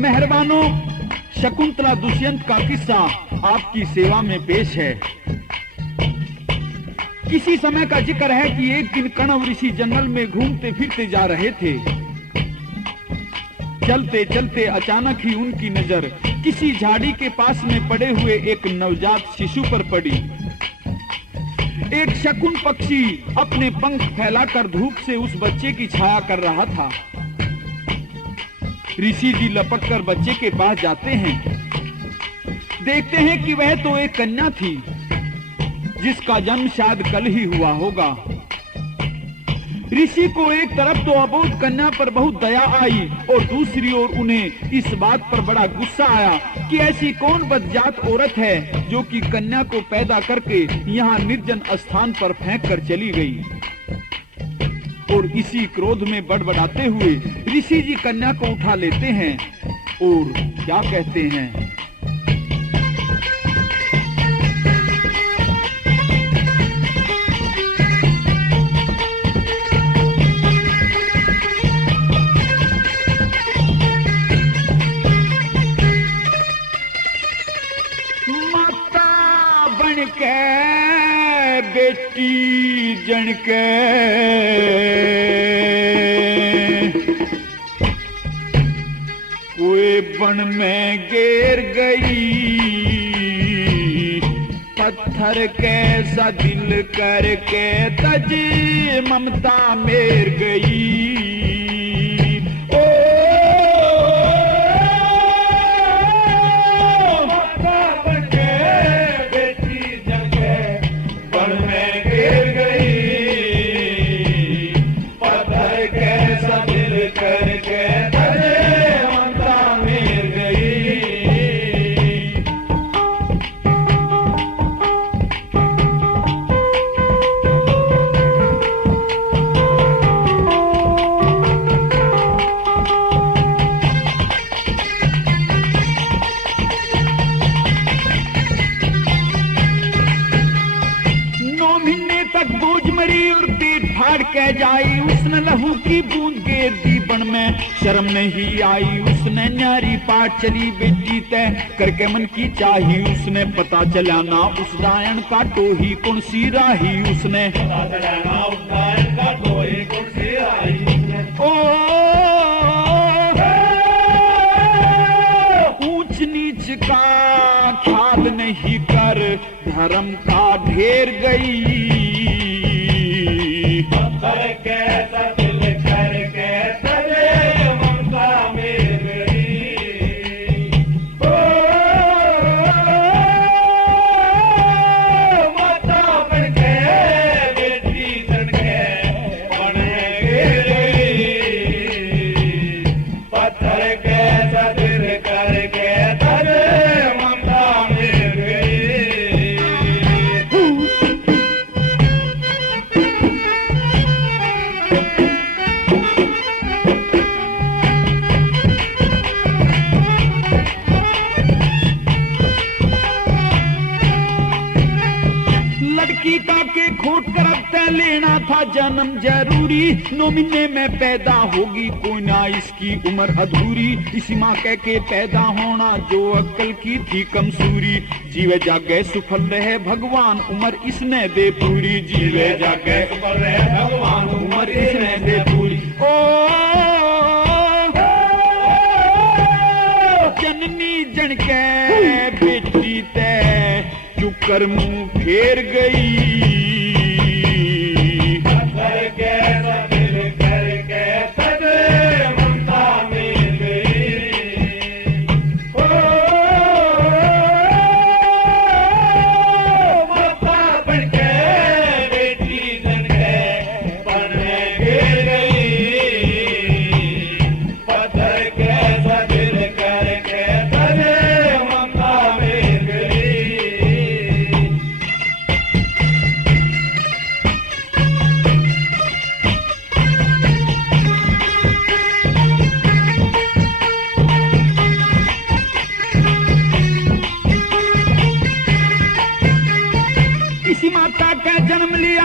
मेहरबानों, शकुंतला दुष्यंत का किस्सा आपकी सेवा में पेश है। किसी समय का जिक्र है कि एक दिन कण्व ऋषि जंगल में घूमते फिरते जा रहे थे। चलते चलते अचानक ही उनकी नजर किसी झाड़ी के पास में पड़े हुए एक नवजात शिशु पर पड़ी। एक शकुन पक्षी अपने पंख फैलाकर धूप से उस बच्चे की छाया कर रहा था। ऋषि जी लपककर बच्चे के पास जाते हैं। देखते हैं कि वह तो एक कन्या थी जिसका जन्म शायद कल ही हुआ होगा। ऋषि को एक तरफ तो अबोध कन्या पर बहुत दया आई और दूसरी ओर उन्हें इस बात पर बड़ा गुस्सा आया कि ऐसी कौन बदजात औरत है जो कि कन्या को पैदा करके यहाँ निर्जन स्थान पर फेंक कर चली गई। और इसी क्रोध में बड़बड़ाते हुए ऋषि जी कन्या को उठा लेते हैं और क्या कहते हैं, बेटी जनके कोई बन में गिर गई, पत्थर कैसा दिल करके तज ममता मेर गई। कह जाई उसने लहू की बूंद गेर दी बन में, शर्म नहीं आई उसने न्यारी पाट चली बेटी तय करके मन की चाही। उसने पता चला ना उस डायन का टोही कौन सी राही, उसने पता चला ना उस डायन का टोही कौन सी राही। ऊंच नीच का ख्याल नहीं कर धर्म का ढेर गई, कैसा दिल करके तजे ममता में गई। माता बन के बेटी बन के बन गई, पत्थर कैसा दिल करके तजे ममता में गई। खोट कर अब तय लेना था जन्म जरूरी, 9 महीने में पैदा होगी कोई ना इसकी उम्र अधूरी। इसी माँ कह के पैदा होना जो अक्ल की थी कमसूरी, जीवे जागे सुफल रहे भगवान उम्र इसने दे पूरी। जीवे जागे सुफल रहे भगवान उम्र इसने दे पूरी। ओ जननी जनके बेटी तय चुकर मुंह फेर गई,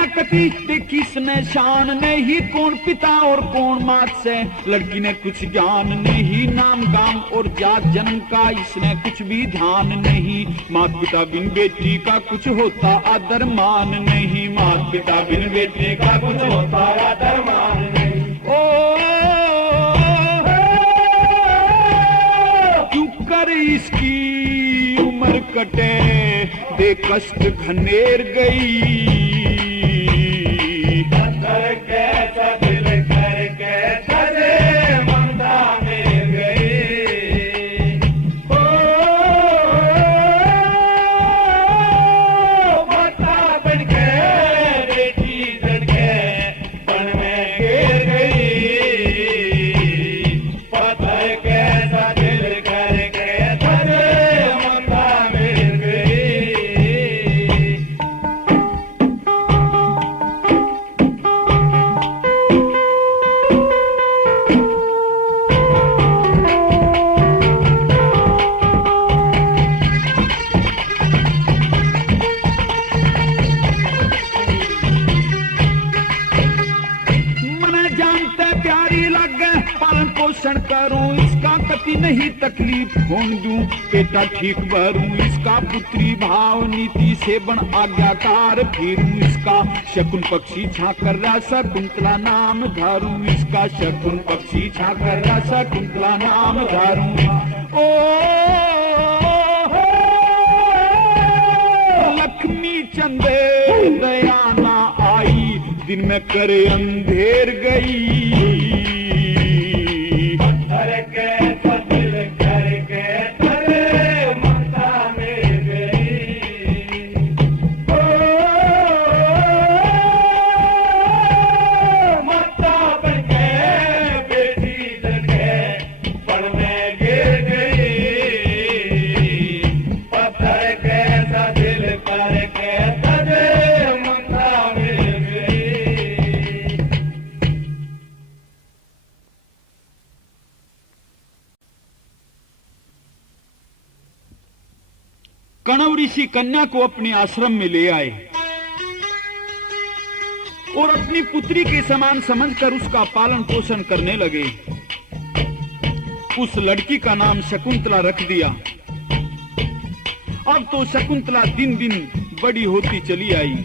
कति देखी इसने शान नहीं, कौन पिता और कौन मात से लड़की ने कुछ ज्ञान नहीं, नाम गाम और जात जन्म का इसने कुछ भी ध्यान नहीं, मात पिता बिन बेटी का कुछ होता आदर मान नहीं, मात पिता बिन बेटी का कुछ होता आदर मान नहीं। ओ क्यों कर इसकी उम्र कटे दे कष्ट घनेर गई, करूं इसका कति नहीं तकलीफ होन दूं, बेटा ठीक भरूं इसका पुत्री भाव नीति से बन आज्ञाकार फिरूं, इसका शकुन पक्षी छाकर रासा कुंतला नाम धारूं, इसका शकुन पक्षी छाकर रासा कुंतला नाम धारूं। ओ लक्ष्मी चंदे दया ना आई, दिन में करे अंधेर गई, कणव ऋषि कन्या को अपने आश्रम में ले आए और अपनी पुत्री के समान समझकर उसका पालन पोषण करने लगे। उस लड़की का नाम शकुंतला रख दिया। अब तो शकुंतला दिन दिन बड़ी होती चली आई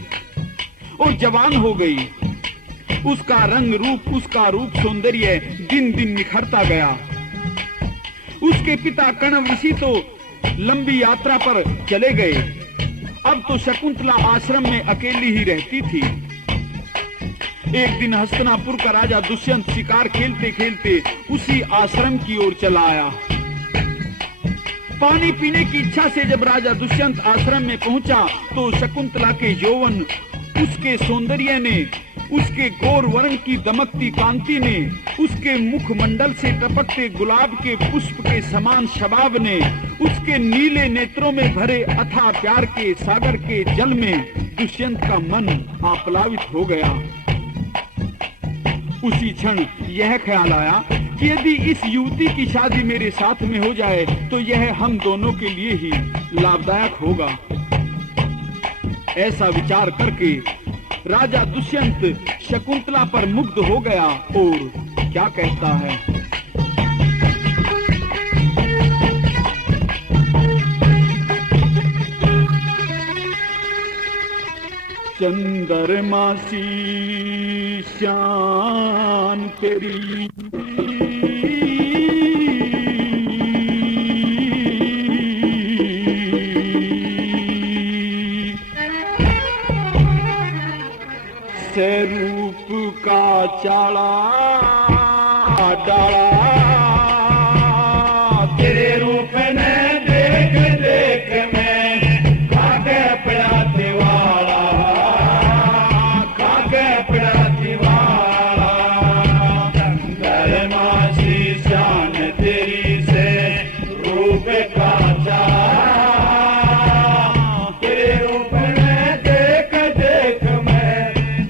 और जवान हो गई। उसका रंग रूप, उसका रूप सौंदर्य दिन दिन निखरता गया। उसके पिता कणव ऋषि तो लंबी यात्रा पर चले गए। अब तो शकुंतला आश्रम में अकेली ही रहती थी। एक दिन हस्तिनापुर का राजा दुष्यंत शिकार खेलते खेलते उसी आश्रम की ओर चला आया। पानी पीने की इच्छा से जब राजा दुष्यंत आश्रम में पहुंचा तो शकुंतला के यौवन, उसके सौंदर्य ने, उसके गौर वर्ण की दमकती कांति ने, उसके मुखमंडल से टपकते गुलाब के पुष्प के समान शबाब ने, उसके नीले नेत्रों में भरे अथाह प्यार के सागर के जल में दुष्यंत का मन आप्लावित हो गया। उसी क्षण यह ख्याल आया कि यदि इस युवती की शादी मेरे साथ में हो जाए तो यह हम दोनों के लिए ही लाभदायक होगा। ऐसा विचार करके राजा दुष्यंत शकुंतला पर मुग्ध हो गया और क्या कहता है। चंद्रमासी शान तेरी से रूप का चाला डाला, तेरे रूप ने देख देख मैं खाके पड़ा दीवारा, खाके पड़ा दीवारा। चंद्रमासी शान तेरी से रूप का चाला, तेरे रूप ने देख देख मैं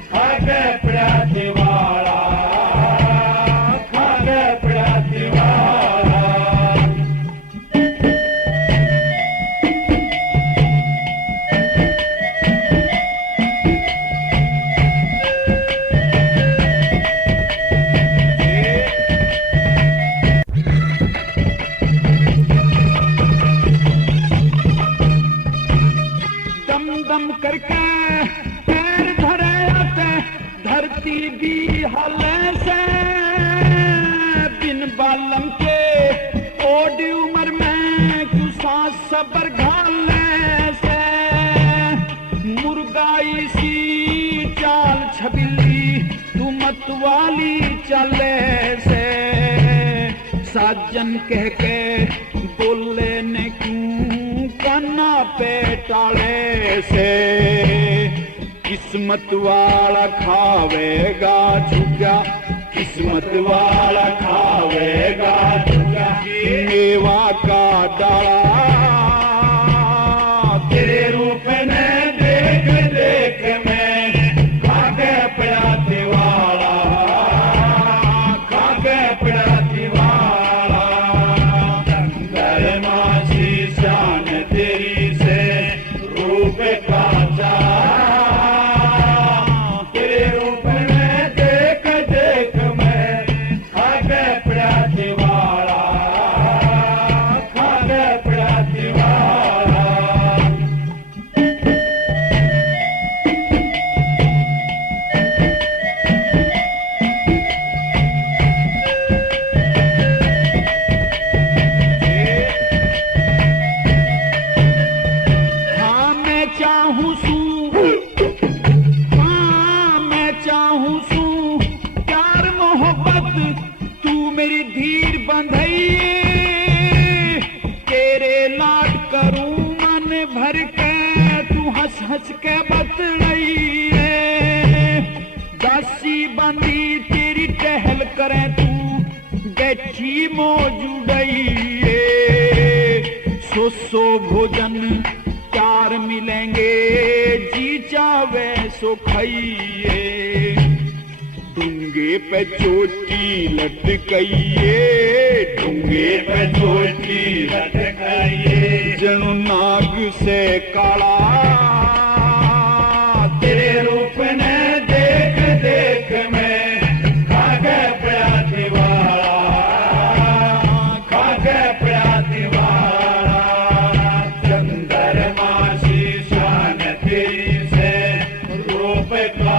खाके पड़ा दीवारा, खाके पड़ा वाली चले से साजन कह के बोले ने क्यों काना पे टाले से किस्मत वाला खावेगा झुका किस्मत वाला खावेगा झुका मेवा का डाला तेरे रूप ने देख देख मैं खाके पड़ाती वाला खाके पड़ाती वाला धर्माची शान तेरी से रूप का मेरी धीर बंधई तेरे लाड करूं मन भर के तू हंस हंस के बतलई दासी बंदी तेरी टहल करे तू बैठी मौजूदई सो भोजन चार मिलेंगे जी चावे सो खाइए डूंगे पे चोटी लटकाइए डूंगे पे चोटी लटकाइए जनु नाग से काला तेरे रूप ने देख देख मैं खाके पड़ाती वाला खाके पड़ाती वाला चंद्रमा सी शान तेरी से रूप का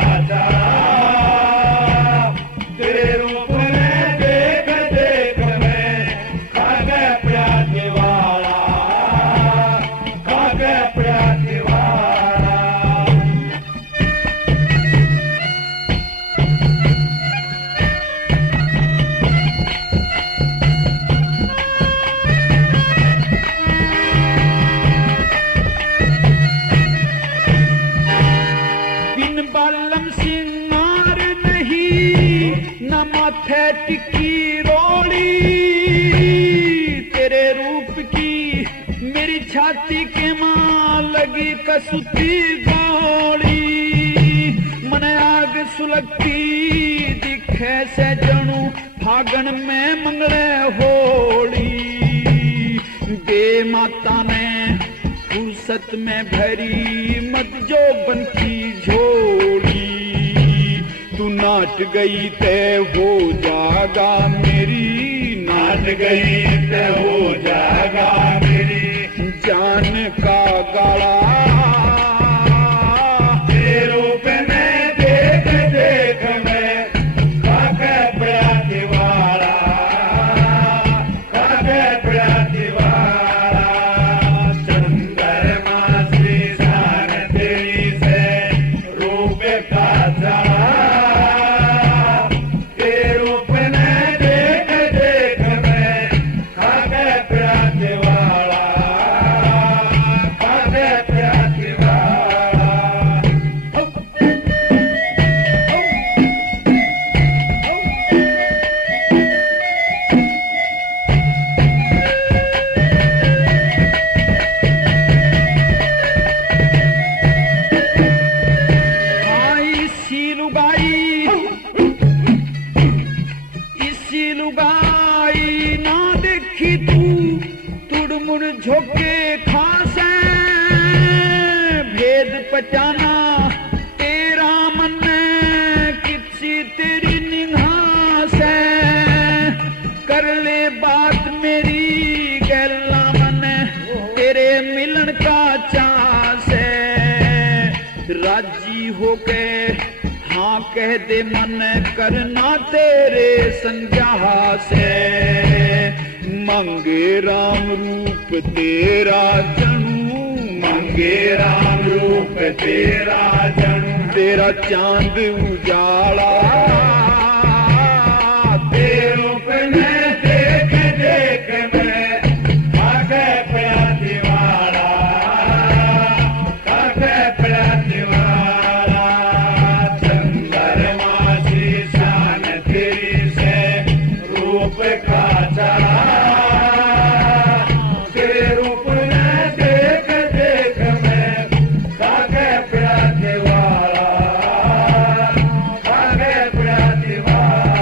माथे टिक्की रोड़ी तेरे रूप की मेरी छाती के मां लगी कसुती गोली मन आग सुलगती दिखे से जणू फागण में मंगले होली बे माता ने फुर्सत में भरी मत जो बन की झोली तू नाट गई तय हो जागा मेरी नाट गई तय हो जागा मेरी जान का गाला तेरे रूप में देख देख मैं खाके पड़ाती वाला खाके पड़ाती वाला चंद्रमा सी शान तेरी से रूप का झोंके खासे भेद पहचाना तेरा मन किसी तेरी निगाह से कर ले बात मेरी गैला मन तेरे मिलन का चास है राजी होके हाँ कह दे मन करना तेरे संज्ञा से मंगे राम रूप तेरा जनू मंगे राम रूप तेरा जनू तेरा चांद उजाला रूप का चढ़ा, तेरे रूप में देख देख मैं खाके प्यासे वाला, खाके प्यासे वाला।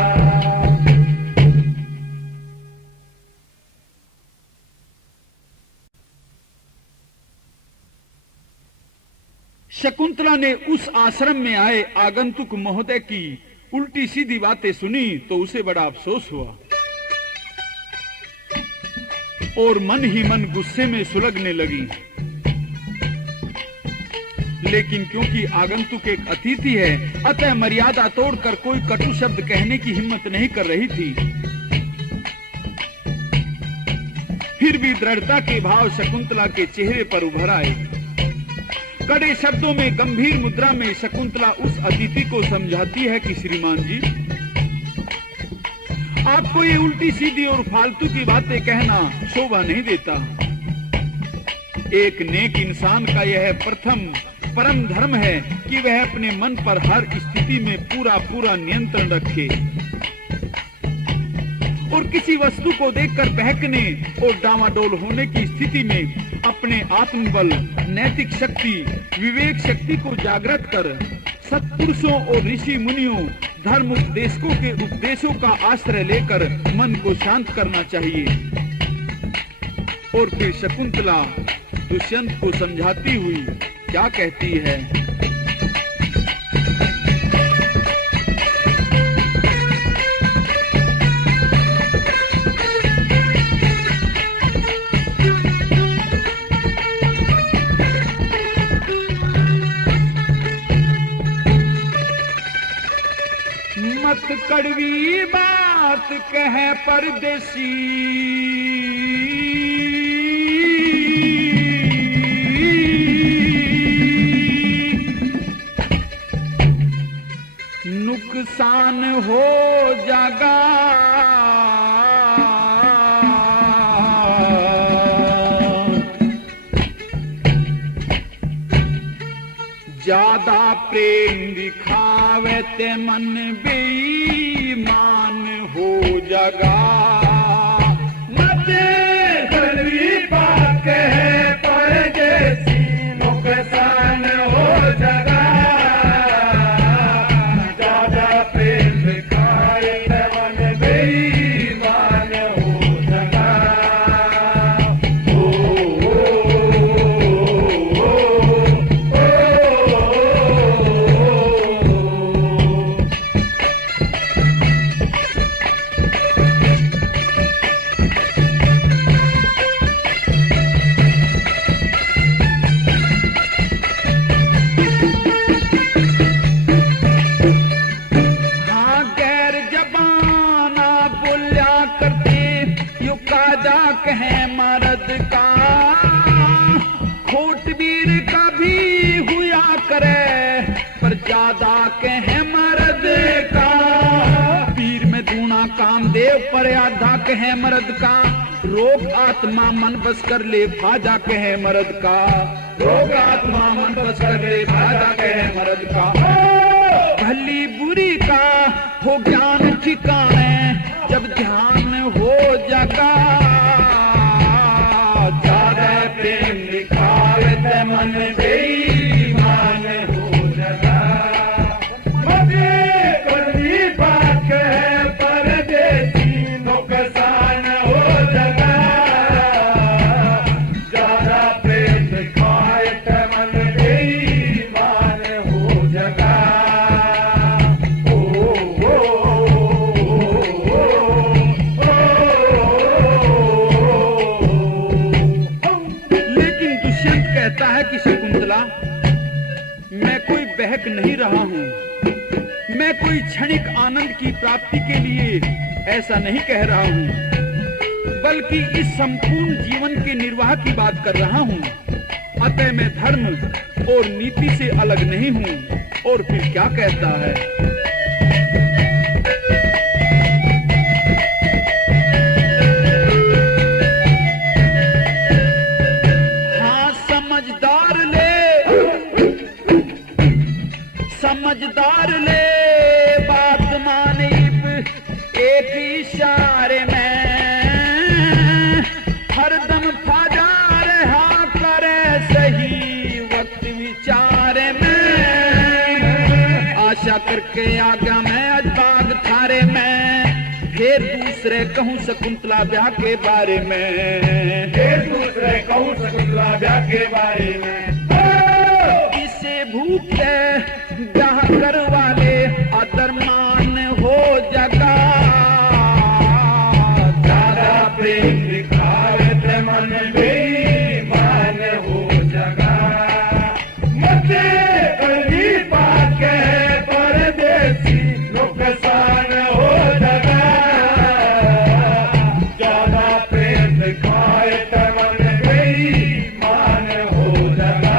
शकुंतला ने उस आश्रम में आए आगंतुक महोदय की उल्टी सीधी बातें सुनी तो उसे बड़ा अफसोस हुआ और मन ही मन गुस्से में सुलगने लगी। लेकिन क्योंकि आगंतुक एक अतिथि है, अतः मर्यादा तोड़कर कोई कटु शब्द कहने की हिम्मत नहीं कर रही थी। फिर भी दृढ़ता के भाव शकुंतला के चेहरे पर उभर आए। कड़े शब्दों में गंभीर मुद्रा में शकुंतला उस अतिथि को समझाती है कि श्रीमान जी, आपको ये उल्टी सीधी और फालतू की बातें कहना शोभा नहीं देता। एक नेक इंसान का यह प्रथम परम धर्म है कि वह अपने मन पर हर स्थिति में पूरा पूरा नियंत्रण रखे और किसी वस्तु को देखकर बहकने और डामाडोल होने की स्थिति में अपने आत्मबल, नैतिक शक्ति, विवेक शक्ति को जागृत कर सत्पुरुषों और ऋषि मुनियों, धर्म उपदेशकों के उपदेशों का आश्रय लेकर मन को शांत करना चाहिए। और फिर शकुंतला दुष्यंत को समझाती हुई क्या कहती है? मत कड़वी बात कहे परदेसी, नुकसान हो जागा। ज्यादा प्रेम दिखावे ते मन बेईमान हो जागा। मत कड़वी बात कहे परदेसी, नुकसान हो जागा। ज्यादा प्रेम दिखाए ते मन बेईमान हो जागा। कहे मर्द का खोट वीर का भी हुआ करे, पर ज्यादा कहे मर्द का। पीर में दूना कामदेव पर आधा कहे मर्द का। रोग आत्मा मन बस कर ले फाजा कहे मर्द का। रोग आत्मा मन बस कर ले फाजा कहे मर्द का। भली बुरी का हो ज्ञान ठिकाने, जब ध्यान हो जागा। ज्यादा प्रेम दिखावे ते मन बेईमान हो जागा। मत कड़वी बात कहे परदेसी, नुकसान हो जागा। ज्यादा प्रेम दिखाए ते मन बेईमान हो जागा। कहता है कि शकुंतला, मैं कोई बहक नहीं रहा हूं, मैं कोई क्षणिक आनंद की प्राप्ति के लिए ऐसा नहीं कह रहा हूं, बल्कि इस संपूर्ण जीवन के निर्वाह की बात कर रहा हूं। अतः मैं धर्म और नीति से अलग नहीं हूं। और फिर क्या कहता है? समझदार ले बात मानिब, एक ही विचार में हरदम फाजा रहा करे सही वक्त विचार में। आशा करके आगा मैं आज बाग थारे में फिर दूसरे कहूँ शकुंतला ब्याह के बारे में। फिर दूसरे कहूँ शकुंतला ब्याह के बारे में। इसे भूखे ब्याह करवाले अदरमान हो जगा। ज्यादा प्रेम दिखावे ते मन बेईमान हो जगा। मचे कली पाके परदेसी नुकसान हो जगा। ज्यादा प्रेम दिखाए ते मन बेईमान हो जगा।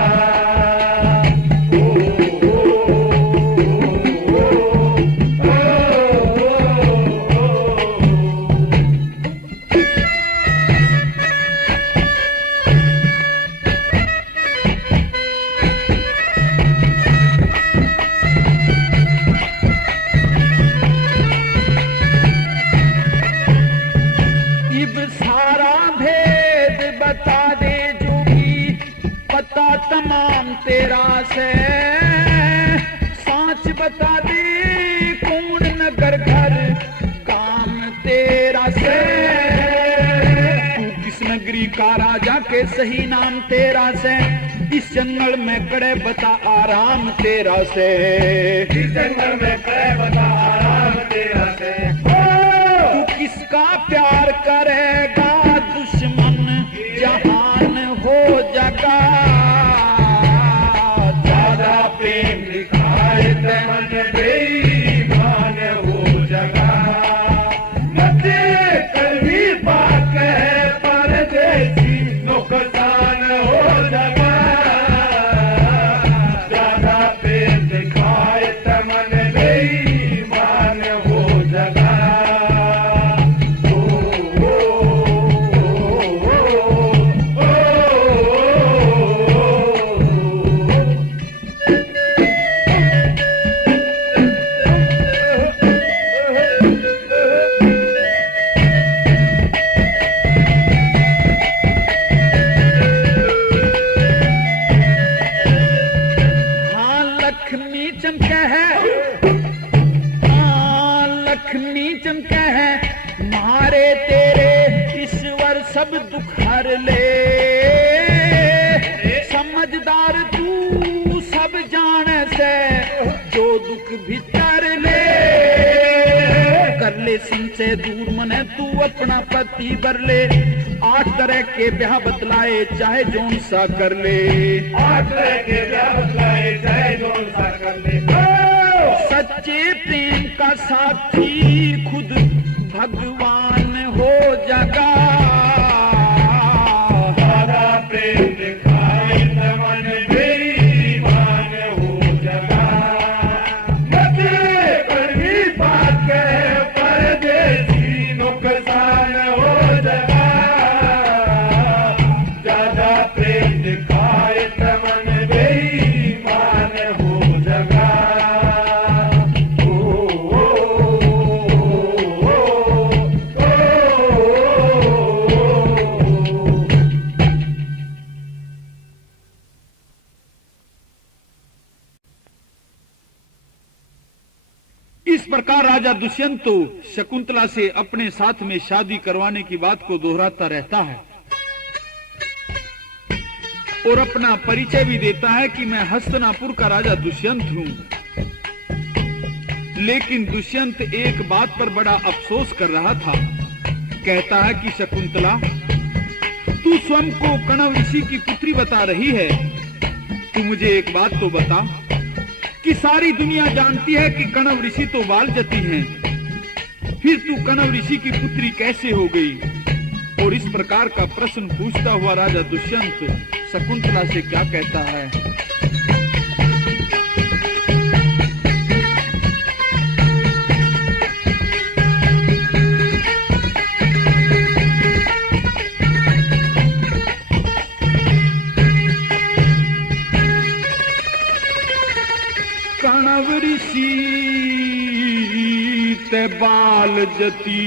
इब सारा भेद बता दे जो भी पता तमाम तेरा से। सांच बता दे कौन नगर घर काम तेरा से। तू किस नगरी का राजा के सही नाम तेरा से। इस जंगल में करे बता आराम तेरा से। इस जंगल में करे बता आराम तेरा से। तू किसका प्यार करेगा दुश्मन जहान हो जगा। ज्यादा प्रेम दिखाए ते मन बेईमान हो जगा। मचे कलवी पाके परदेसी नुकसान हो जगा। ज्यादा प्रेम दिखाए ते मन बेईमान हो जगा। हाँ लक्ष्मी चमके है। हाँ लक्ष्मी चमके है। मारे तेरे ईश्वर सब दुख हर ले। समझदार तू सब जाने से जो दुख भीतर ले। कर ले सिंह से दूर मने तू अपना पति बर ले। 8 तरह के ब्याह बतलाए चाहे जोन सा कर ले। आश्रय के ब्याह बतलाए चाहे जोन सा कर ले। सच्चे प्रेम का साथी खुद भगवान हो जगा। ज्यादा प्रेम दिखाए ते मन बेईमान हो जगा। मचे कलवी पाके परदेसी नुकसान हो जगा। ज्यादा प्रेम दिखाए ते मन बेईमान हो जगा। इस प्रकार राजा दुष्यंत तो शकुंतला से अपने साथ में शादी करवाने की बात को दोहराता रहता है और अपना परिचय भी देता है कि मैं हस्तिनापुर का राजा दुष्यंत हूं। लेकिन दुष्यंत एक बात पर बड़ा अफसोस कर रहा था। कहता है कि शकुंतला तू स्वयं को कणव ऋषि की पुत्री बता रही है। तू मुझे एक बात तो बता कि सारी दुनिया जानती है कि कणव ऋषि तो बालजती हैं, फिर तू कणव ऋषि की पुत्री कैसे हो गई? और इस प्रकार का प्रश्न पूछता हुआ राजा दुष्यंत शकुंतला से क्या कहता है? कणव ऋषि ते बाल जती।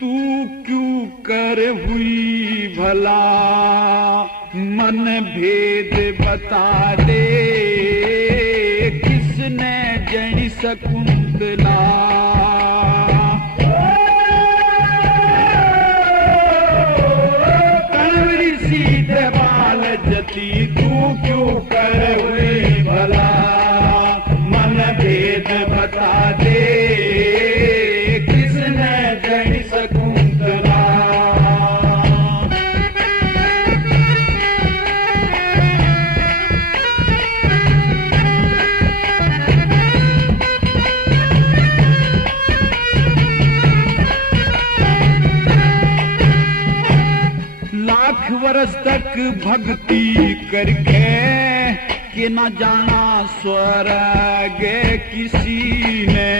तू क्यों कर हुई भला मन भेद बता दे, किसने जनी शकुंतला। जती तू क्यों कर हुई भला मन भेद बता दे, किसने जनी शकुंतला। लाख वर्ष तक भक्ति करके कि न जाना स्वर्ग किसी ने,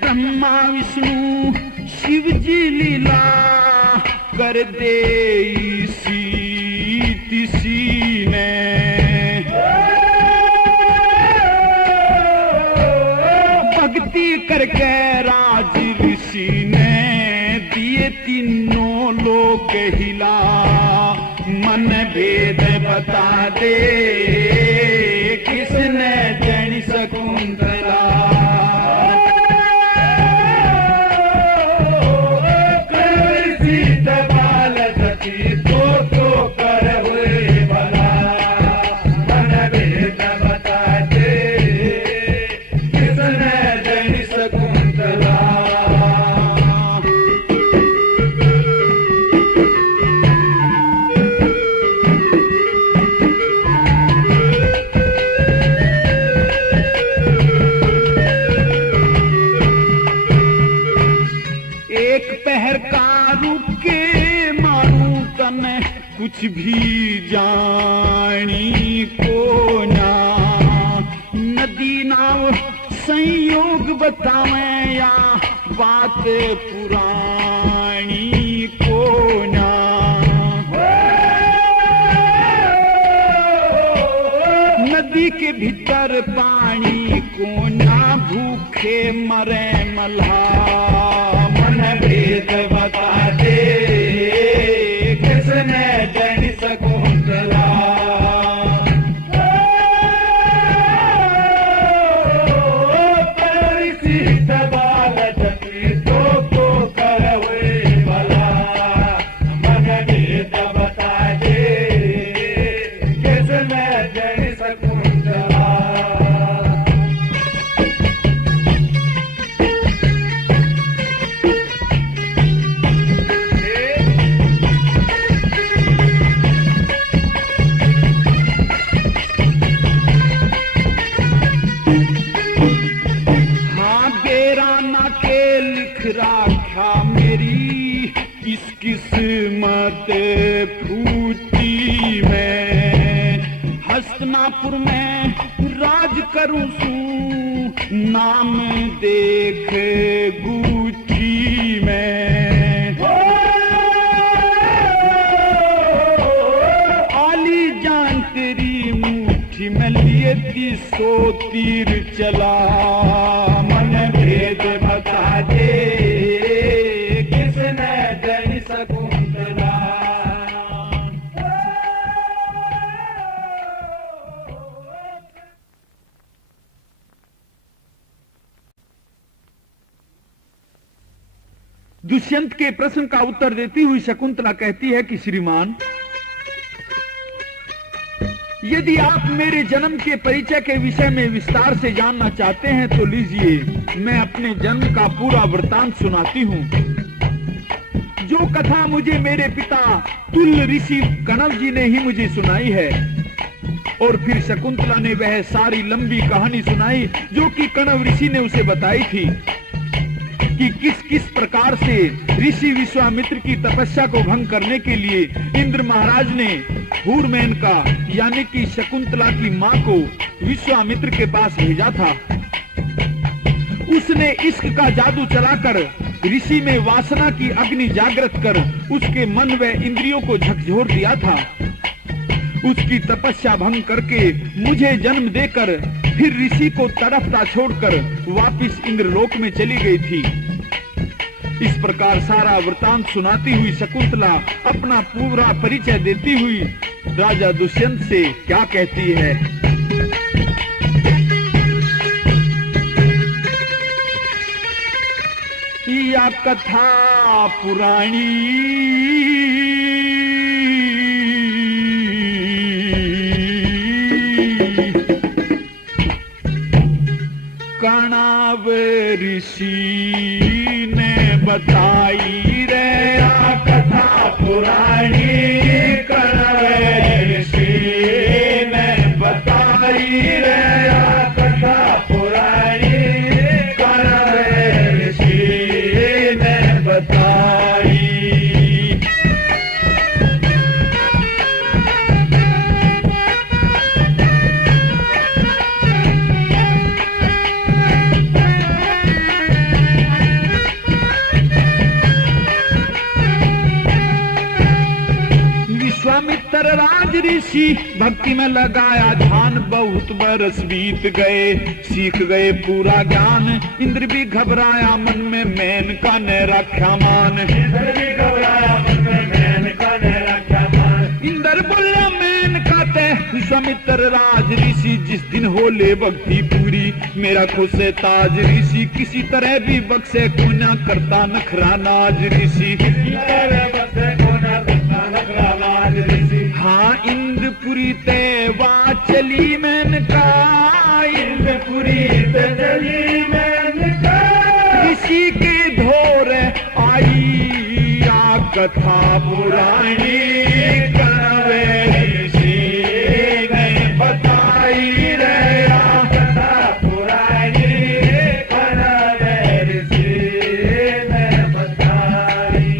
ब्रह्मा विष्णु शिव जी लीला कर दे इसी तिसी ने। भक्ति करके राज ऋषि ने दिए तीनों लोक हिला, मन भेद बता दे, किसने जनी शकुंतला। कर सीत बाल जती तो कर हुए भला मन भेद बता दे, किसने जनी शकुंतला। पहर का रुक के मारू तन कुछ भी जानी को ना, नदी नाव संयोग बतावे या बात पुरानी को ना। नदी के भीतर पानी को ना, भूखे मरे मल्हा भेद बता दे, किसने जनी शकुंतला। सीत बाल जती तो कर हुए भला मन भेद बता दे, किसने जनी शकुंतला। राखा मेरी इस किस्मत फूटी में, हस्तिनापुर में राज करूं सू नाम देख गुठी में। आली जान तेरी मुट्ठी में लिए 300 तीर चला, मन भेद बता दे, किसने जनी शकुंतला। दुष्यंत के प्रश्न का उत्तर देती हुई शकुंतला कहती है कि श्रीमान, यदि आप मेरे जन्म के परिचय के विषय में विस्तार से जानना चाहते हैं तो लीजिए, मैं अपने जन्म का पूरा वृतांत सुनाती हूँ। जो कथा मुझे मेरे पिता तुल्य ऋषि कणव जी ने ही मुझे सुनाई है। और फिर शकुंतला ने वह सारी लंबी कहानी सुनाई जो कि कणव ऋषि ने उसे बताई थी, कि किस किस प्रकार से ऋषि विश्वामित्र की तपस्या को भंग करने के लिए इंद्र महाराज ने हूरमैन का यानी कि शकुंतला की मां को विश्वामित्र के पास भेजा था। उसने इश्क का जादू चलाकर ऋषि में वासना की अग्नि जागृत कर उसके मन व इंद्रियों को झकझोर दिया था। उसकी तपस्या भंग करके मुझे जन्म देकर फिर ऋषि को तड़पता छोड़कर वापिस इंद्रलोक में चली गई थी। इस प्रकार सारा वृतांत सुनाती हुई शकुंतला अपना पूरा परिचय देती हुई राजा दुष्यंत से क्या कहती है। या कथा पुराणी कणाव ऋषि ने बताई रे। या कथा पुरानी कणव ऋषि ने बताई रे। या कथा पुरानी कणव ऋषि ने बताई। विश्वामित्र राज ऋषि भक्ति में लगाया ध्यान, बहुत बरस बीत गए, सीख गए पूरा ज्ञान। इंद्र भी घबराया मन में, मेनका ने रखा मान। इंद्र भी घबराया मन में, मेनका ने रखा मान। इंद्र बोले मेनका ते विश्वामित्र राज ऋषि, जिस दिन हो ले भक्ति पूरी, मेरा खुश है ताज ऋषि। किसी तरह भी बख्शे को न करता नखरा नाज ऋषि। हाँ इंद्रपुरी ते वा चली मेनका, इंद्रपुरी ते चली मेनका। ऋषि के धोर आई या कथा पुरानी कणव ऋषि ने बताई रे। या कथा पुरानी कणव ऋषि ने बताई।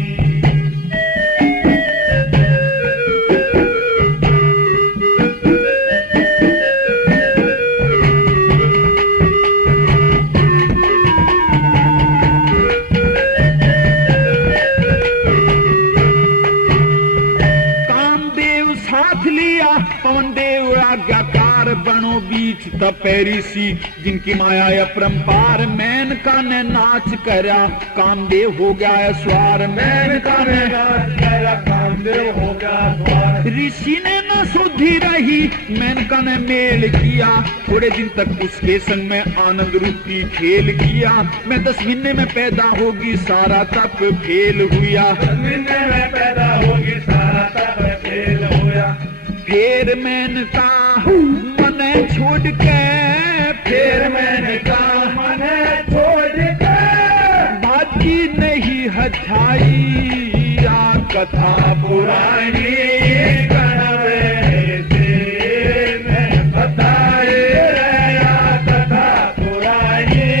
पवन देव आज्ञाकार, बनो बीच तपे ऋषि, जिनकी माया अपरंपार। मेनका ने नाच करा, कामदेव हो गया स्वार। मेनका ने नाच करा, कामदेव हो गया स्वार। ऋषि ने न सुधी रही, मेनका ने मेल किया, थोड़े दिन तक उसके संग में आनंद रूपी खेल किया। मैं 10 महीने में पैदा होगी, सारा तप फेल हुआ। 10 महीने में पैदा होगी, सारा तप फेल हुआ। फिर मेनका मने छोड़ के, फिर मेनका मने छोड़ के, भागी नहीं हठाई या कथा पुरानी कणव ऋषि ने बताई रे। या कथा पुरानी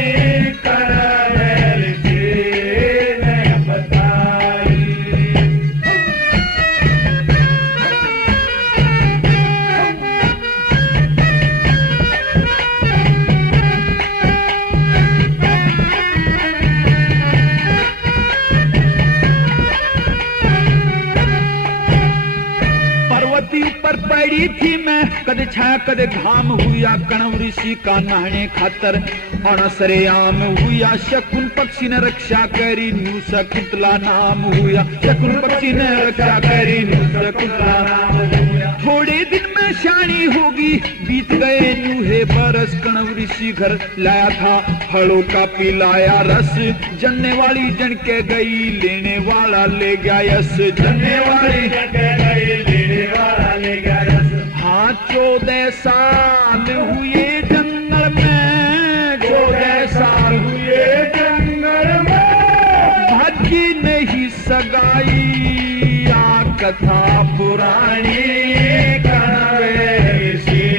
कणव ऋषि ने बताई। पर पड़ी थी मैं, कद छाया कद घाम हुआ। कणव ऋषि का नहाने खातर अणसरे आम हुआ। शकुन पक्षी ने रक्षा करी, न्यू शकुंतला नाम हुआ। शकुन पक्षी ने रक्षा करी, न्यू शकुंतला नाम हुआ। थोड़े दिन में शानी होगी, बीत गए न्यूहे बरस। कणव ऋषि घर लाया था फलों का पिलाया रस। जनने वाली जन के गई, लेने वाला ले गया यश। जनने वाली जन के गई, लेने वाला ले गया यश। हाँ 14 साल हुए जंगल में, 14 साल हुए जंगल में, भागी नहीं सगाई या कथा पुरानी कणव ऋषि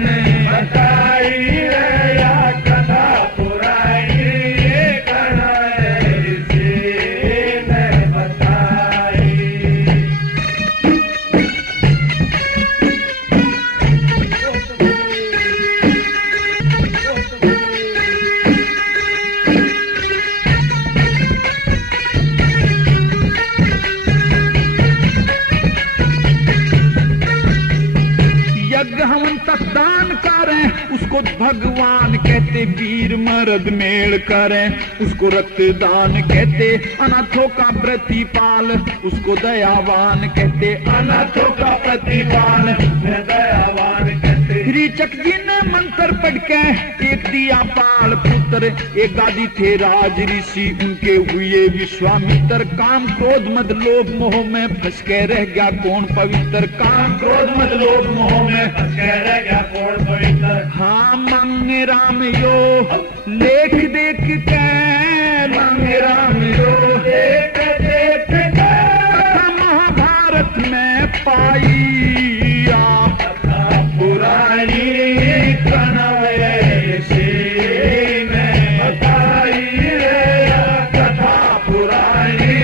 ने बताई रे। या कथा पुरानी कणव ऋषि ने बताई। यज्ञ हवन तक दान करें, उसको भगवान कहते, वीर मर्द मेल करें, उसको रक्तदान कहते, अनाथों का प्रतिपाल, उसको दयावान कहते, अनाथों का प्रतिपाल, दयावान कहते। रीचक जी ने मंत्र पढ़ के एक दिया पाल पुत्र, एक गादी थे राज ऋषि, उनके हुए विश्वामित्र, काम क्रोध मद लोभ मोह में फंस के रह गया कौन पवित्र, काम क्रोध मद लोभ मोह में कह रह गया कौन पवित्र। हाँ मांगे राम यो लेख देख के, मांगे राम यो देख देख के कथा महाभारत में पाइया, पुरानी कनवे से में बताई रे, कथा पुरानी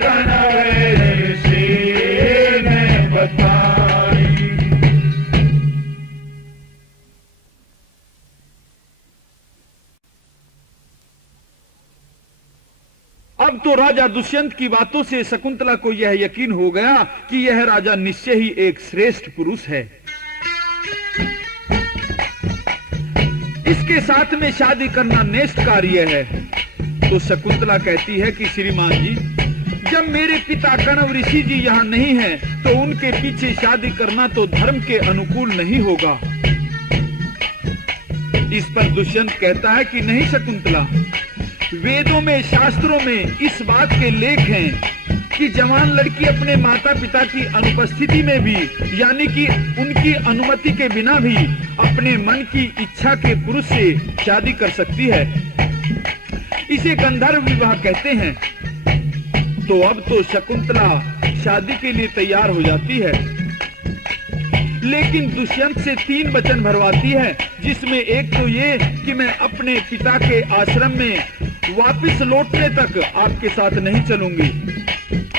कनवे से में बताई। अब तो राजा दुष्यंत की बातों से शकुंतला को यह यकीन हो गया कि यह राजा निश्चय ही एक श्रेष्ठ पुरुष है। इसके साथ में शादी करना नेष्ट कार्य है। तो शकुंतला कहती है कि श्रीमान जी, जब मेरे पिता कण्व ऋषि जी यहाँ नहीं हैं, तो उनके पीछे शादी करना तो धर्म के अनुकूल नहीं होगा। इस पर दुष्यंत कहता है कि नहीं शकुंतला, वेदों में शास्त्रों में इस बात के लेख हैं कि जवान लड़की अपने माता पिता की अनुपस्थिति में भी, यानी कि उनकी अनुमति के बिना भी, अपने मन की इच्छा के पुरुष से शादी कर सकती है। इसे गंधर्व विवाह कहते हैं। तो अब तो शकुंतला शादी के लिए तैयार हो जाती है, लेकिन दुष्यंत से 3 वचन भरवाती है, जिसमें एक तो ये कि मैं अपने पिता के आश्रम में वापस लौटने तक आपके साथ नहीं चलूंगी,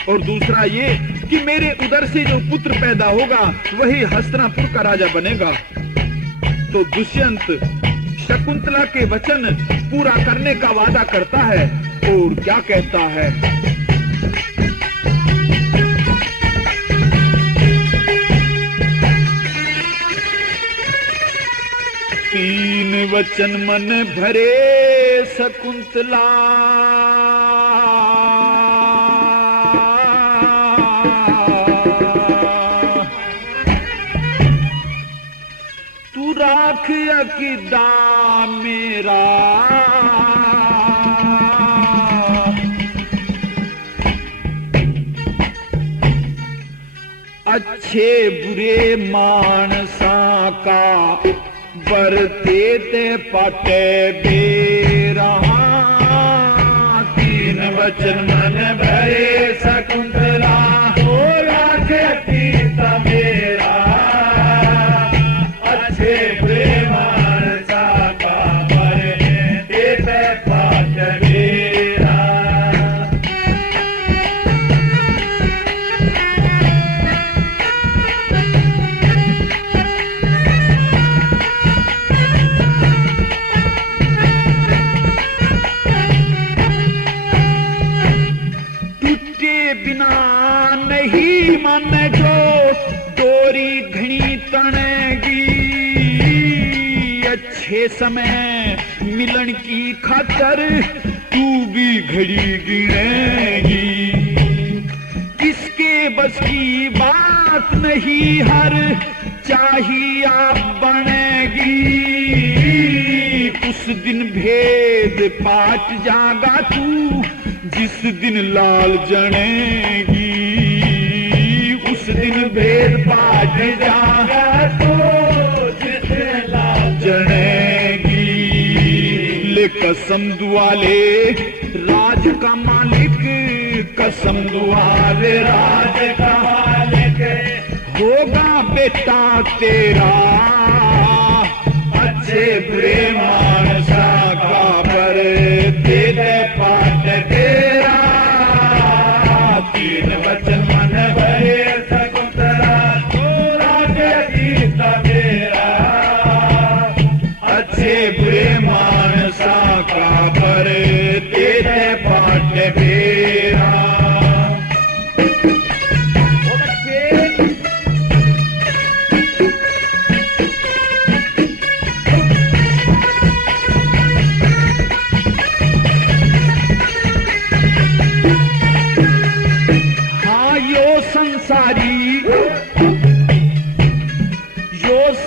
और दूसरा ये कि मेरे उदर से जो पुत्र पैदा होगा वही हस्तिनापुर का राजा बनेगा। तो दुष्यंत शकुंतला के वचन पूरा करने का वादा करता है और क्या कहता है, तीन वचन मन भरे शकुंतला, तू राख अकीदा मेरा, अच्छे बुरे मानसा का बरते ते पाटे बेरा। 3 वचन मन भरे शकुंतला, हो राख अकीदा मेरा, अच्छे बुरे मानसा का बरते ते पाटे बेरा। बिना नहीं मन जो डोरी घनी तनेगी, अच्छे समय मिलन की खातर तू भी घड़ी गिनेगी। किसके बस की बात नहीं, हर चाहिए आप बनेगी। उस दिन भेद पाट जागा तू, जिस दिन लाल जनेगी। उस दिन भेद पाट जागा तो, जिस दिन लाल जनेगी। ले कसम दुआले राज का मालिक, कसम दुआले राज का मालिक, होगा बेटा तेरा अच्छे बुरे मानसा का पर दे दे पाट तेरा। 3 वचन मन भरे शकुंतला, तो राज अकीदा मेरा, अच्छे बुरे मानसा का पर दे दे पाट तेरा।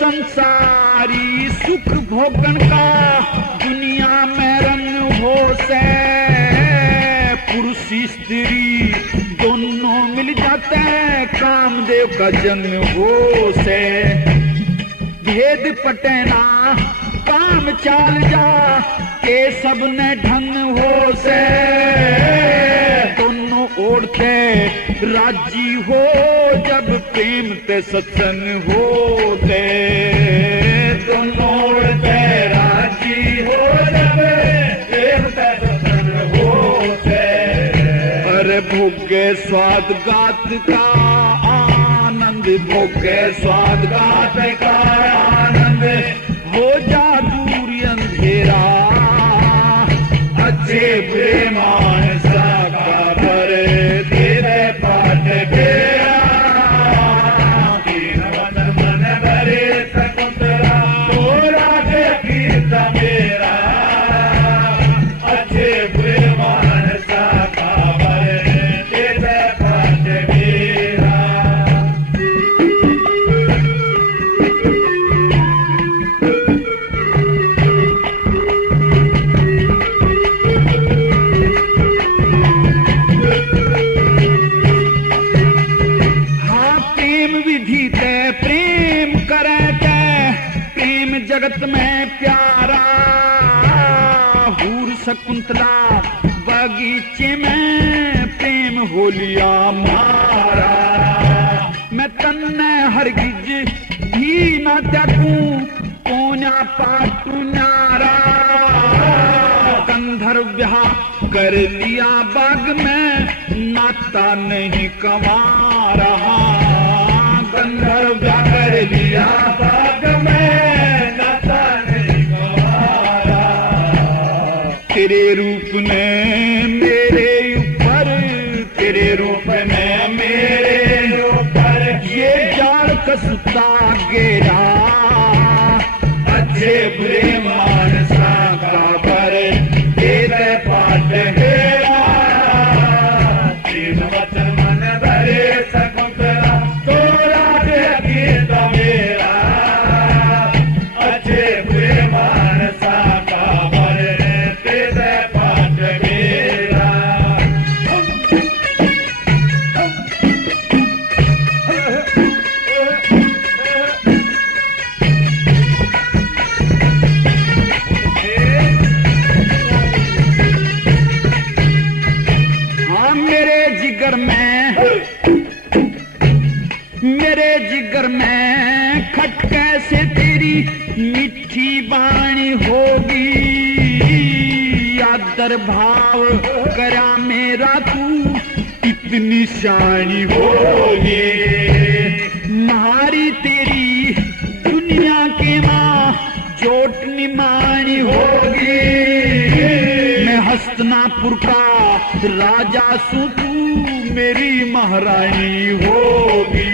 संसारी सुख भोगन का दुनिया में रंग हो से, पुरुष स्त्री दोनों मिल जाते हैं कामदेव का जन्म हो से। भेद पटेना काम चाल जा के सब ने ढंग हो से, दोनों ओढ़ते राजी हो जब प्रेम ते सत्संग होते, दोनों ओढ़ते राजी हो जब प्रेम ते सत्संग होते। अरे भोगे स्वाद गात का आनंद, भोगे स्वाद गात का आनंद, हो जा दूर अंधेरा, अच्छे बुरे मानसा का भर तेरे पाठ तेरा, तीन मन मन भरे शकुंतला तोरा के कीर्त मेरा, अच्छे बुरे मानसा का भर तेरे पाठ मेरा। जगत में प्यारा हूर शकुंतला, बगीचे में प्रेम होलिया मारा। मैं तन्ने हरगिज भी न त्यागूं कोन्या पाटू नारा, गंधर्व ब्याह कर लिया बाग में नाता नहीं कमा रहा, गंधर्व ब्याह कर लिया बाग में नाता नहीं कमा रहा। तेरे रूप ने मेरे ऊपर, तेरे रूप ने मेरे ऊपर ये जाल कसता गेरा, अच्छे बुरे मानसा का भर तेरे पाठ हेरा, तीन वचन मन भरे शकुंतला तोरा के गीत मेरा, अच्छे बुरे मानसा का भर तेरे पाठ मेरा। मेरे जिगर में खटके से तेरी मीठी बाणी होगी, आदर भाव करा मेरा तू इतनी शानी होगी, मारी तेरी दुनिया के माँ जोट निमानी होगी, मैं हस्तिनापुर का राजा सू तू मेरी महारानी होगी,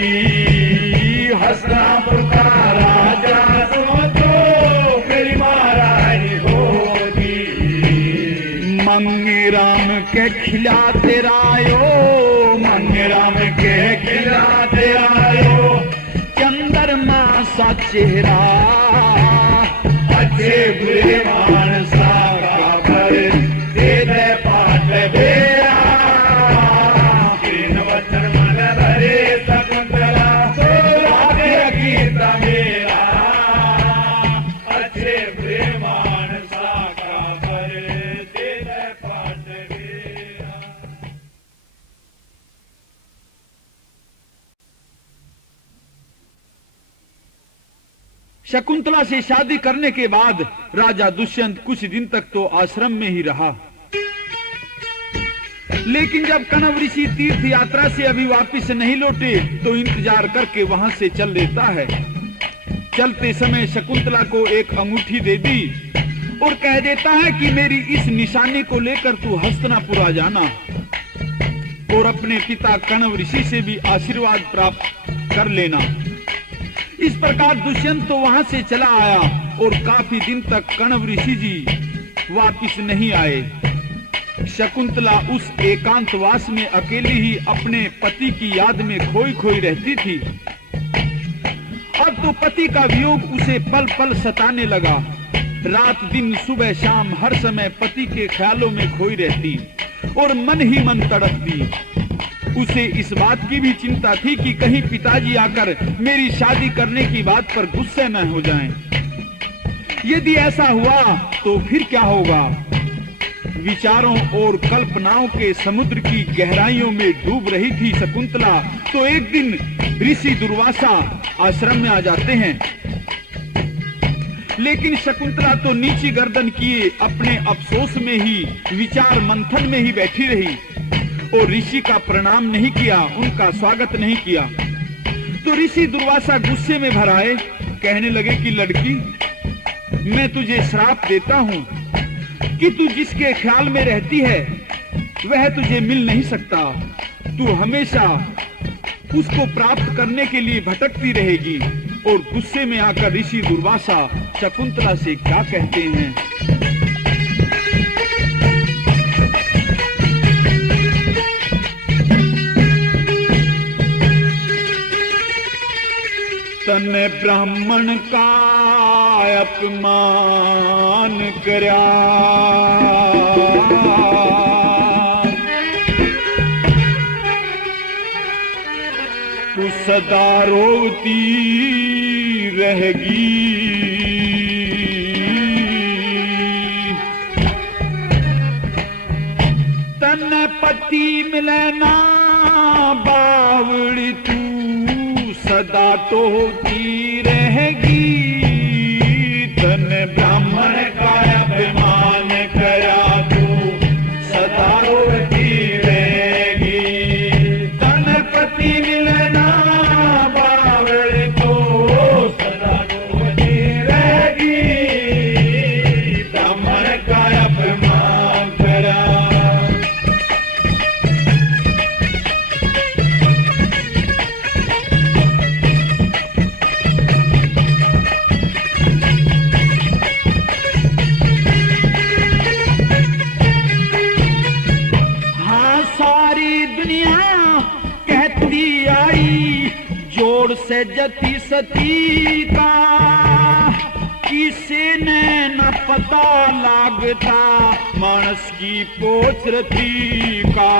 हस्तिनापुर का राजा सू तो मेरी महारानी होगी। मंगे राम के खिलाते रायो, मंगे राम के खिलाते रायो, चंद्रमा सा चेहरा, अच्छे बुरे मानसा का भर तेरे पाठ बेरा, तीन वचन मन भरे शकुंतला तोरा के गीत मेरा, अच्छे बुरे मानसा का भर तेरे पाठ बेरा। शकुंतला से शादी करने के बाद राजा दुष्यंत कुछ दिन तक तो आश्रम में ही रहा, लेकिन जब कण्व ऋषि तीर्थ यात्रा से अभी वापस नहीं लौटे तो इंतजार करके वहां से चल देता है। चलते समय शकुंतला को एक अंगूठी दे दी और कह देता है कि मेरी इस निशानी को लेकर तू हस्तिनापुर आ जाना और अपने पिता कण्व ऋषि से भी आशीर्वाद प्राप्त कर लेना। इस प्रकार दुष्यंत तो वहां से चला आया और काफी दिन तक कण्व ऋषि जी वापिस नहीं आए। शकुंतला उस एकांतवास में अकेली ही अपने पति की याद में खोई खोई रहती थी। अब तो तो पति का वियोग उसे पल पल सताने लगा। रात दिन सुबह शाम हर समय पति के ख्यालों में खोई रहती और मन ही मन तड़पती। उसे इस बात की भी चिंता थी कि कहीं पिताजी आकर मेरी शादी करने की बात पर गुस्से न हो जाएं। यदि ऐसा हुआ तो फिर क्या होगा। विचारों और कल्पनाओं के समुद्र की गहराइयों में डूब रही थी शकुंतला, तो एक दिन ऋषि दुर्वासा आश्रम में आ जाते हैं। लेकिन शकुंतला तो नीची गर्दन किए अपने अफसोस में ही, विचार मंथन में ही बैठी रही और ऋषि का प्रणाम नहीं किया, उनका स्वागत नहीं किया। तो ऋषि दुर्वासा गुस्से में भर आए, कहने लगे कि लड़की, मैं तुझे श्राप देता हूं कि तू जिसके ख्याल में रहती है वह तुझे मिल नहीं सकता। तू हमेशा उसको प्राप्त करने के लिए भटकती रहेगी। और गुस्से में आकर ऋषि दुर्वासा शकुंतला से क्या कहते हैं। तने ब्राह्मण का अपमान करया, तू सदा रोती रहेगी। तने पति मिले ना बावड़ी, तू सदा टोती रहेगी। तन ब्राह्मण का अभिमान करा, तू सदा रोती रहेगी। तन पति मिलना बावड़, तो सदा रोती रहेगी। ब्राह्मण का अभिमान करा। से जती सती का किसे ने न पता लागता, मानस की पोचरती का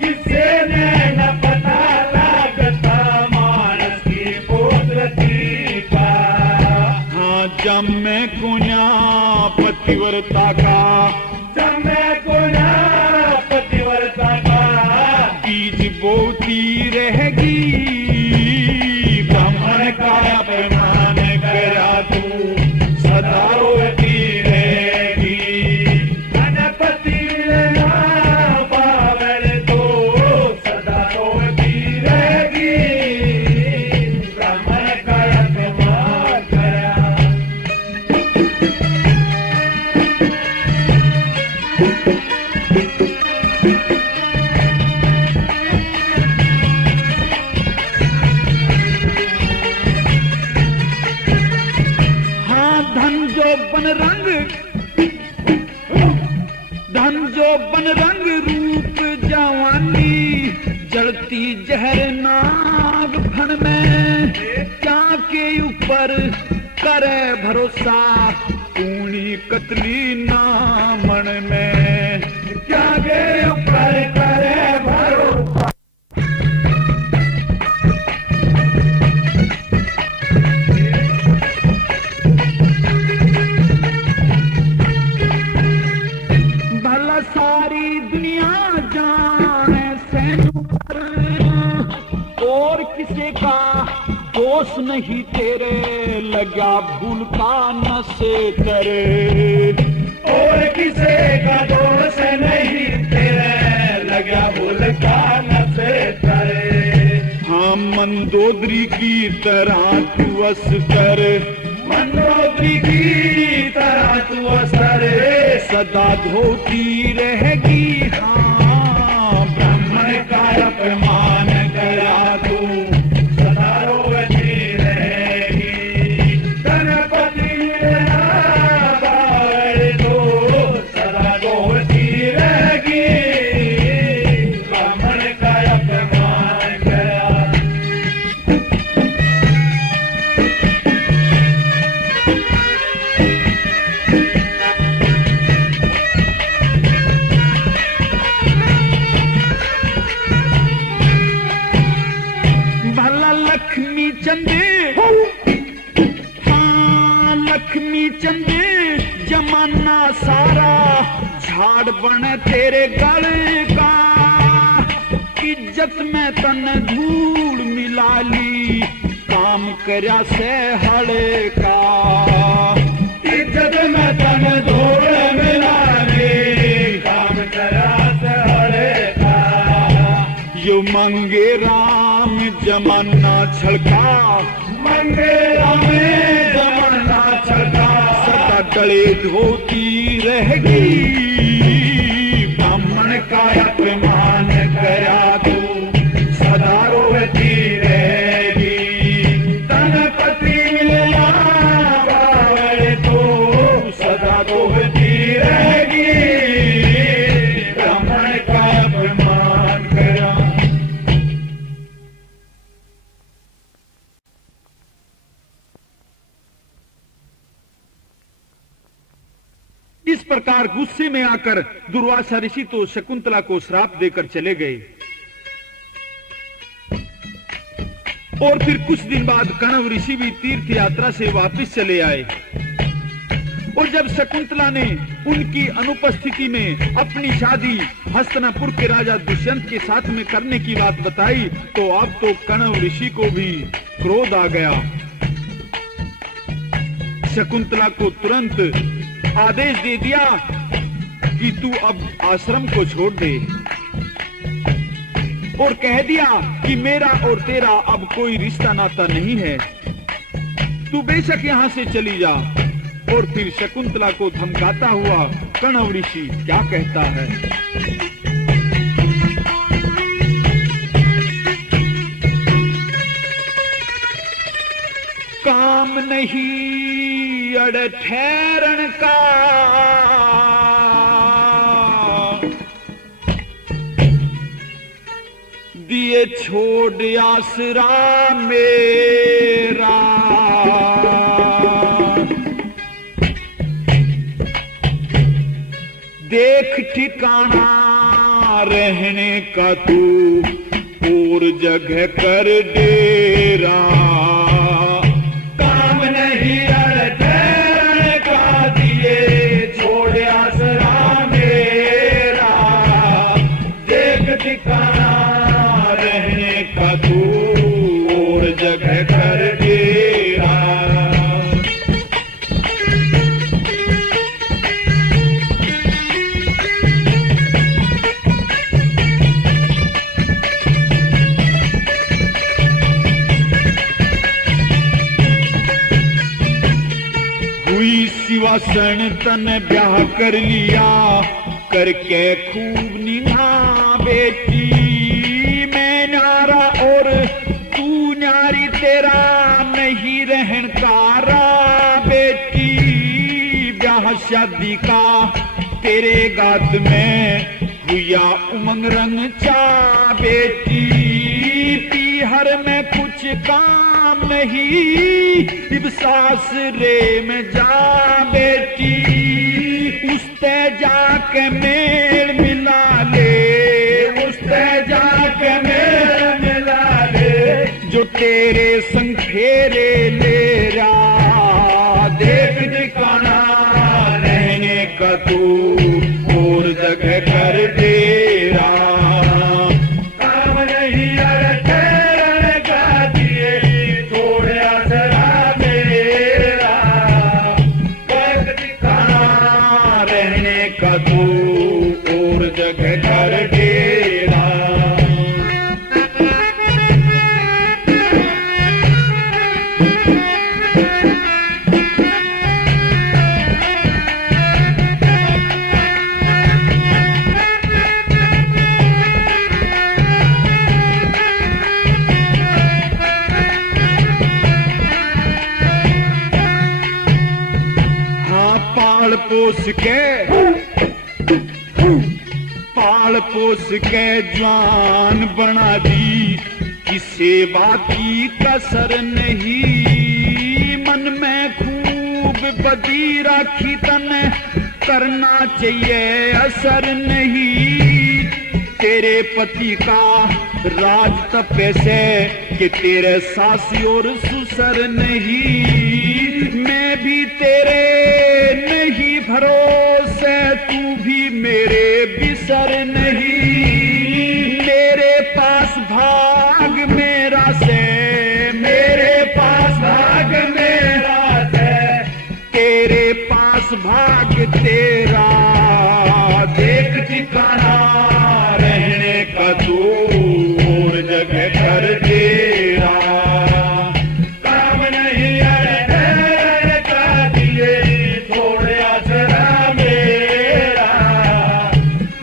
किसे ने न पता लागता, मानस की पोचरती का। हाँ जम्मे कुन्या पतिव्रता का, जम्मे कुन्या पतिव्रता का, बीज बोती रहेगी। का अपमान करा, तू सदा रोती रहेगी। गणपति बाबर, तो सदा रोती रहेगी। ब्राह्मण का अपमान करा। धन जो बन रंग रूप जवानी, जलती जहर नाग फन में। क्या के ऊपर करे भरोसा, कूणी कतली नामन में। क्या के ऊपर करे भरोसा, सारी दुनिया जाने सैनू पर, और किसी का दोष नहीं तेरे, लगा भूल का न से करे। और किसी का दोष नहीं तेरे, लगा भूल का न से करे। हाँ मंदोदरी की तरह तू अस कर, मंदोदरी की तरह तू असर, सदा धोती रहेगी। हाँ ब्राह्मण का अपमान करा, तू सदा रोती रहेगी। गणपति बाबर, तो सदा रोती रहेगी। ब्राह्मण का अपमान करा। चुन्नी चंदे जमाना सारा झाड़ बने तेरे गल का, इज्जत में तन धूल मिला ली काम करया से हड़े का, इज्जत में तन धूल मिला ली काम करया से हड़े का। यो मंगे राम जमाना छलका, मंगे राम जमाना छलका, सदा डले धोती रहेगी ब्राह्मण का अपमान करा तू सदा रोती रहेगी, तन पति मिलना बावड़ तो सदा रोती रहेगी, ब्राह्मण का अपमान करा। इस प्रकार गुस्से में आकर दुर्वासा ऋषि तो शकुंतला को श्राप देकर चले गए। और फिर कुछ दिन बाद कण्व ऋषि भी तीर्थ यात्रा से वापस चले आए। और जब शकुंतला ने उनकी अनुपस्थिति में अपनी शादी हस्तिनापुर के राजा दुष्यंत के साथ में करने की बात बताई तो अब तो कण्व ऋषि को भी क्रोध आ गया। शकुंतला को तुरंत आदेश दे दिया कि तू अब आश्रम को छोड़ दे और कह दिया कि मेरा और तेरा अब कोई रिश्ता नाता नहीं है, तू बेशक यहां से चली जा। और फिर शकुंतला को धमकाता हुआ कण्व ऋषि क्या कहता है, काम नहीं अड़ ठहरन का, दिए छोड़ आसरा मेरा, देख ठिकाना रहने का तू और जगह कर डेरा, काम नहीं अड़ ठहरन का, दिए छोड़ आसरा मेरा, देख ठिकाना रहने का तू और जगह कर डेरा। हुई शिवासन तन ब्याह कर लिया करके खूब निभा बेटी, मैं न्यारा और तू न्यारी तेरा नहीं रहन कारा बेटी, ब्याह शादी का तेरे गात में हुआ उमंग रंग चा बेटी, पीहर में कुछ काम नहीं इब सास रे में जा बेटी, उसते जाके मेल मिला ले, उससे जाके मेल मिला ले, जो तेरे संग फेरे ले रहा, देख ठिकाना रहने का तू और जगह कर डेरा, काम नहीं अड़ ठहरन का, दिए छोड़ आसरा मेरा, देख ठिकाना रहने का तू और जगह कर डेरा। पाल पोस के जवान बना दी, कि सेवा की कसर नहीं, मन में खूब बदी राखी तन करना चाहिए असर नहीं, तेरे पति का राज तपे से कि तेरे सासी और सुसर नहीं, मैं भी तेरे तेरा, देख ठिकाना रहने का तू और जगह कर तेरा। काम नहीं अड़े का दिए थोड़े आसरा मेरा,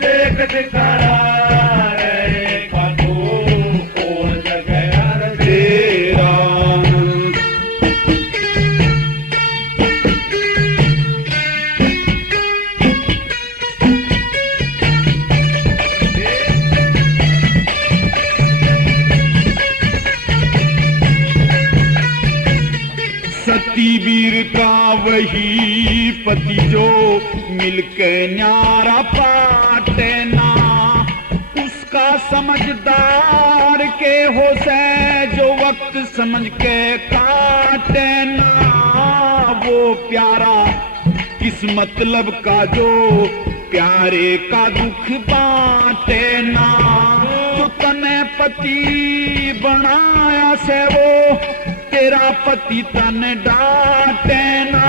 देख ठिकाना रहने का तू और जगह कर तेरा। सतीवीर का वही पति जो मिलके न्यारा पाटे ना, उसका समझदार के हो से जो वक्त समझ के काटे ना। वो प्यारा किस मतलब का जो प्यारे का दुख बांटे ना। जो तने पति बनाया से वो तेरा पति तन डांटे ना।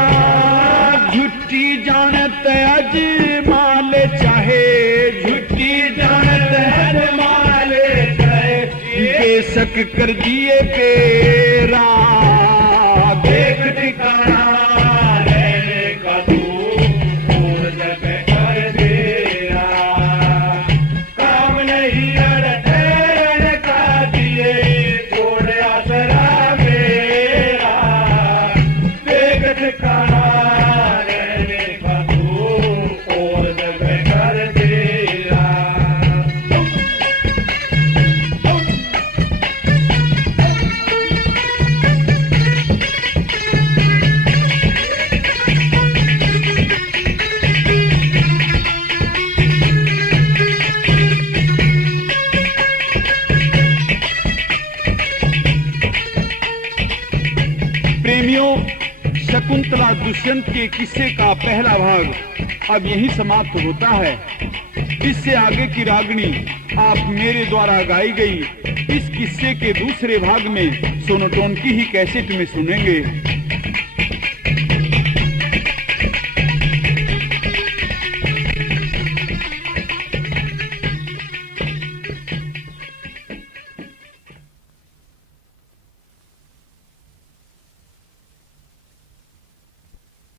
झूठी जानत अजमाले चाहे, झूठी जानत अजमाले चाहे, बेशक कर दिए तेरा। देख ठिकाना रहने का तू और जगह कर तेरा। काम नहीं अड़े का दिए थोड़े आसरा मेरा, देख ठिकाना रहने का तू और जगह कर तेरा। प्रेमियों, शकुंतला दुष्यंत के किस्से का पहला भाग अब यही समाप्त होता है। इससे आगे की रागनी आप मेरे द्वारा गाई गई इस किस्से के दूसरे भाग में सोनोटोन की ही कैसेट में सुनेंगे।